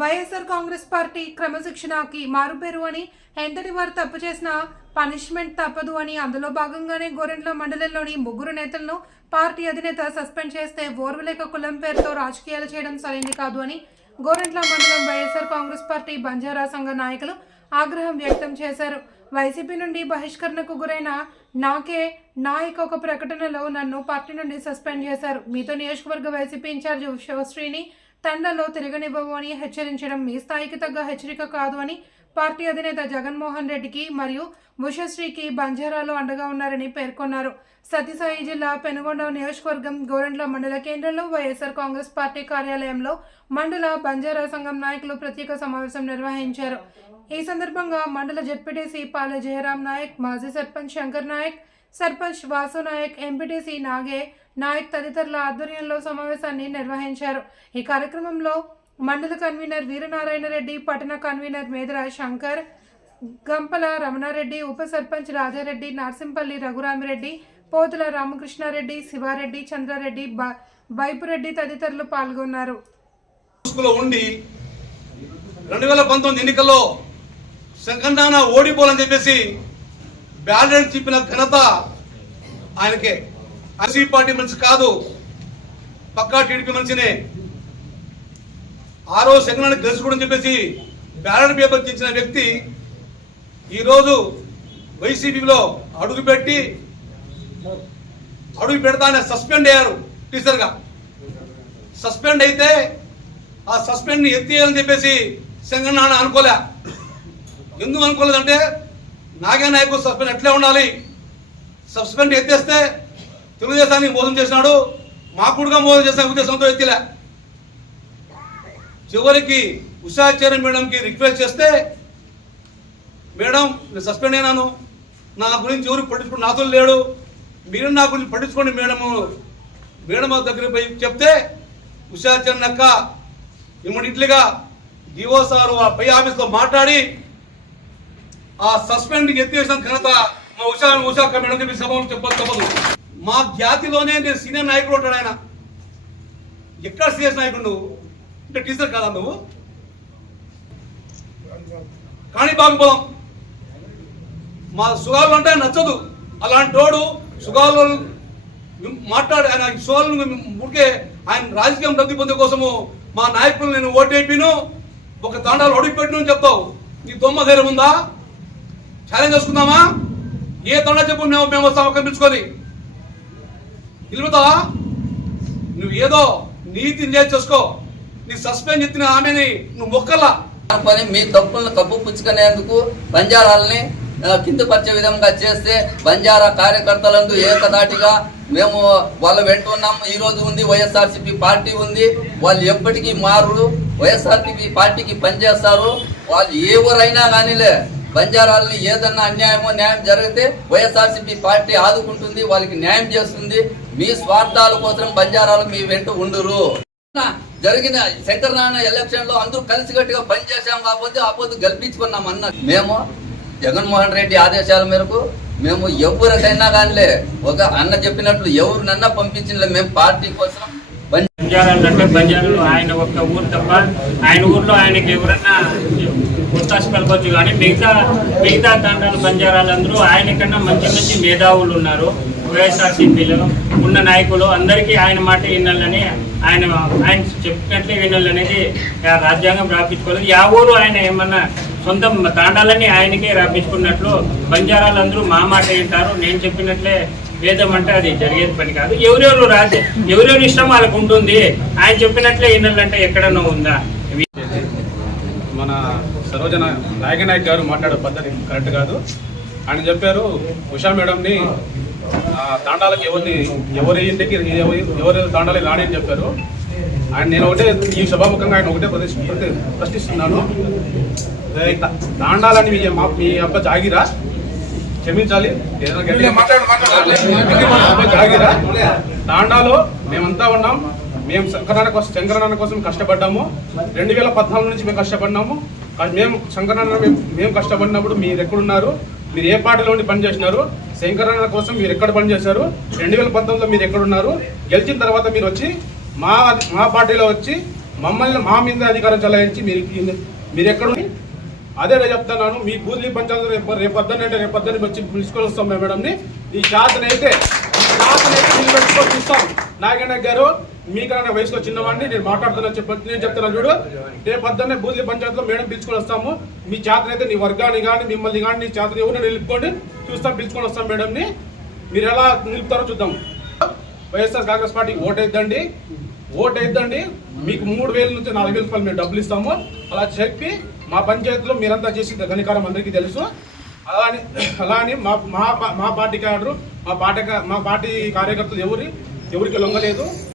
YSR Congress party క్రమశిక్షణకి మారుపేరు అని ఎంతటి వారు తప్పు చేసినా పనిష్మెంట్ తప్పదు అని అందులో భాగంగానే గోరెంట్ల మండలంలోని ముగ్గురు నేతలను పార్టీ అధినేత సస్పెండ్ చేస్తే ఓర్వలేక కులం పేరుతో రాజకీయాలు చేయడం సరైంది కాదు అని గోరెంట్ల మండలం వైఎస్ఆర్ కాంగ్రెస్ పార్టీ బంజారా సంఘ నాయకులు ఆగ్రహం వ్యక్తం చేశారు. వైసీపీ నుండి బహిష్కరణకు గురైన నాకే నాయక్ ఒక ప్రకటనలో నన్ను పార్టీ నుండి సస్పెండ్ చేశారు. మీతో నియోజకవర్గ వైసీపీ ఇన్ఛార్జ్ శివశ్రీని తండలో తిరగనివ్వవు అని హెచ్చరించడం మీ స్థాయికి తగ్గ హెచ్చరిక కాదు అని పార్టీ అధినేత జగన్మోహన్ రెడ్డికి మరియు ముషశ్రీకి బంజారాలో అండగా ఉన్నారని పేర్కొన్నారు. సత్యసాయి జిల్లా పెనుగొండ నియోజకవర్గం గోరెంట్ల మండల కేంద్రంలో వైఎస్ఆర్ కాంగ్రెస్ పార్టీ కార్యాలయంలో మండల బంజారా సంఘం నాయకులు ప్రత్యేక సమావేశం నిర్వహించారు. ఈ సందర్భంగా మండల జడ్పీటీసీ పాల జయరాం నాయక్ మాజీ సర్పంచ్ శంకర్ నాయక్ సర్పంచ్ వాసు నాయక్ ఎంపీటీసీ నాగే నాయక్ తదితరుల ఆధ్వర్యంలో సమావేశాన్ని నిర్వహించారు. ఈ కార్యక్రమంలో మండల కన్వీనర్ వీరనారాయణ రెడ్డి పట్టణ కన్వీనర్ మేదర శంకర్ గంపల రమణారెడ్డి ఉప సర్పంచ్ రాజారెడ్డి నర్సింపల్లి రఘురామిరెడ్డి పోతుల రామకృష్ణారెడ్డి శివారెడ్డి చంద్రారెడ్డి బ బైపురెడ్డి తదితరులు పాల్గొన్నారు. ఉండి రెండు వేల పంతొమ్మిది ఎన్నికల్లో సంకన్నాన ఓడిపోవాలని చెప్పేసి బ్యాలెట్ చెప్పిన ఘనత ఆయనకే. ఐసీ పార్టీ మనిషి కాదు. పక్కా టీడీపీ మనిషినే. ఆ రోజు సంకనాన్ని గెలుచుకోవడం చెప్పేసి బ్యాలెట్ పేపర్ తెచ్చిన వ్యక్తి ఈరోజు వైసీపీలో అడుగు పెట్టి అడుగు పెడతానే సస్పెండ్ అయ్యారు టీచర్గా సస్పెండ్ అయితే ఆ సస్పెండ్ని ఎత్తేయాలని చెప్పేసి సంగనాన్న అనుకోలే. ఎందుకు అనుకోలేదంటే నాగనాయకు సస్పెండ్ ఎట్లే ఉండాలి? సస్పెండ్ ఎత్తేస్తే తెలుగుదేశానికి మోసం చేసినాడు. మాకుడుగా మోసం చేసిన ఉద్దేశంతో ఎత్తిలే. చివరికి ఉషాచార్య మేడంకి రిక్వెస్ట్ చేస్తే మేడం నేను సస్పెండ్ అయినాను. నా గురించి ఎవరు పట్టించుకుని నాతో లేడు. మీరు నా గురించి పట్టించుకోండి మేడము. మేడం దగ్గర పోయి చెప్తే ఉషాచరణ్ అక్క ఇమ్మడిట్లుగా డివో సారు ఆ పై ఆఫీస్లో మాట్లాడి ఆ సస్పెండ్ ఎత్తివేసిన ఘనత మా ఉషా ఉషా అక్క మేడం చెప్పి సభలో చెప్పదు తప్పదు. మా జాతిలోనే నేను సీనియర్ నాయకుడు ఉంటాడు ఆయన. ఎక్కడ సీనియర్ నాయకుడు నువ్వు? అంటే టీచర్ కాదా నువ్వు? కానీ బాగుపోదాం మా సుగాలు అంటే నచ్చదు. అలాంటి వాడు సుగాలు మాట్లాడు ఆయన సుగాలను ముడికే ఆయన రాజకీయం లబ్ధి పొందే కోసము మా నాయకులు నేను ఓటేపిను ఒక తాండాలు ఒడికి పెట్టిను చెప్తావు. నీ దొమ్మ ధైర్యం ఉందా? ఛాలెంజ్ చేసుకుందామా? ఏ తొండ చెప్పు మేము మేము వస్తాం కనిపించుకొని నిలుపుతావా? నువ్వు ఏదో నీతి చేసుకో. నీ సస్పెండ్ ఎత్తిన ఆమెని నువ్వు మొక్కలా పని మీ తప్పులను తప్పు పుచ్చుకునేందుకు బంజారాలని కిందపరిచే విధంగా చేస్తే బంజారా కార్యకర్తలందు ఏకదాటిగా మేము వాళ్ళు వెంట ఉన్నాము ఈ రోజు ఉంది వైఎస్ఆర్సీపీ పార్టీ ఉంది. వాళ్ళు ఎప్పటికీ మారుడు. వైఎస్ఆర్సీపీ పార్టీకి పనిచేస్తారు. వాళ్ళు ఎవరైనా కానీలే. బంజారాలని ఏదన్నా అన్యాయమో న్యాయం జరిగితే వైఎస్ఆర్సీపీ పార్టీ ఆదుకుంటుంది వాళ్ళకి న్యాయం చేస్తుంది. మీ స్వార్థాల కోసం బంజారాలు మీ వెంట ఉండురు. జరిగిన శంకరనారాయణ ఎలక్షన్లో అందరూ కలిసికట్టుగా పనిచేసాం కాకపోతే ఆ పొద్దు గెలిపించుకున్నాం అన్న. మేము జగన్మోహన్ రెడ్డి ఆదేశాల మేరకు మేము ఎవరికైనా కానీ ఒక అన్న చెప్పినట్లు ఎవరినన్నా పంపించిన మేము పార్టీ కోసం. బంజారాలు అంటే బంజారాలు ఆయన ఒక్క ఊరు తప్ప ఆయన ఊర్లో ఆయనకి ఎవరన్నా ఉత్తాస పలకొచ్చు కానీ మిగతా మిగతా తండాలు బంజారాలందరూ ఆయన కన్నా మంచి మంచి మేధావులు ఉన్నారు. వైఎస్ఆర్సీపీలో ఉన్న నాయకులు అందరికీ ఆయన మాట వినాలని ఆయన ఆయన చెప్పినట్లే వినాలనేది రాజ్యాంగం రాపించుకోలేదు. యా ఊరు ఆయన ఏమన్నా సొంత తాండాలని ఆయనకే రాపించుకున్నట్లు బంజారాలందరూ మా మాట వింటారు. నేను చెప్పినట్లే వేదం అంటే అది జరిగేది పని కాదు. ఎవరెవరు రాజ ఎవరెవరు ఇష్టం వాళ్ళకు ఉంటుంది. ఆయన చెప్పినట్లే వినాలంటే ఎక్కడన్నా ఉందా? మన సరోజన నాయక నాయక్ గారు మాట్లాడే పద్ధతి కరెక్ట్ కాదు. ఆయన చెప్పారు ఉషా మేడంని తాండాలకు ఎవరిని ఎవరి ఇంటికి ఎవరి తాండాలకి రాని అని చెప్పారు. ఆయన నేను ఒకటే ఈ సభాముఖంగా ఆయన ఒకటే ప్రతి- ప్రశ్నిస్తున్నాను. తాండాలని మీ మా మీ అబ్బ జాగిరా? క్షమించాలి. జాగిరా తాండాలో మేమంతా ఉన్నాం. మేము శంకరనాన్న కోసం శంకరనాన్న కోసం కష్టపడ్డాము. రెండు వేల పద్నాలుగు నుంచి మేము కష్టపడినాము మేము శంకరనాన్న మేము కష్టపడినప్పుడు మీరు ఎక్కడున్నారు? మీరు ఏ పార్టీలో ఉండి పనిచేసినారు? శంకరనాన్న కోసం మీరు ఎక్కడ పనిచేశారు? రెండు వేల పంతొమ్మిదిలో మీరు ఎక్కడున్నారు? గెలిచిన తర్వాత మీరు వచ్చి మా మా పార్టీలో వచ్చి మమ్మల్ని మా మీద అధికారం చలాయించి మీరు మీరు ఎక్కడ అదే చెప్తున్నాను. మీ బూర్లీ పంచాయతీ రేపు రేపు పొద్దున్న అంటే రేపు వచ్చి పిలుచుకొని వస్తాం మేడంని ఈ శాతనైతే శాతనైతే మీరు చూస్తాం. నాగేణ గారు మీకన్నా వయసులో చిన్నవాడిని నేను మాట్లాడుతున్నా చెప్పి నేను చెప్తున్నాను చూడు. రేపు పొద్దున్నే బూజీ పంచాయతీలో మేడం పిలుచుకొని వస్తాము. మీ చేతనైతే నీ వర్గాన్ని కానీ మిమ్మల్ని కానీ నీ చేతని ఎవరిని నిలుపుకోండి చూస్తాం పిలుచుకొని వస్తాం మేడంని. మీరు ఎలా నిలుపుతారో చూద్దాం. వైఎస్ఆర్ కాంగ్రెస్ పార్టీకి ఓటు వేద్దండి ఓటు వేద్దండి మీకు మూడు వేల నుంచి నాలుగు వేల రూపాయలు మేము డబ్బులు ఇస్తాము. అలా చెప్పి మా పంచాయతీలో మీరంతా చేసి ఘనికారం అందరికీ తెలుసు. అలానే అలానే మా మా మా పార్టీ క్యాడరు మా పార్టీ మా పార్టీ కార్యకర్తలు ఎవరి? ఎవరికి లొంగలేదు.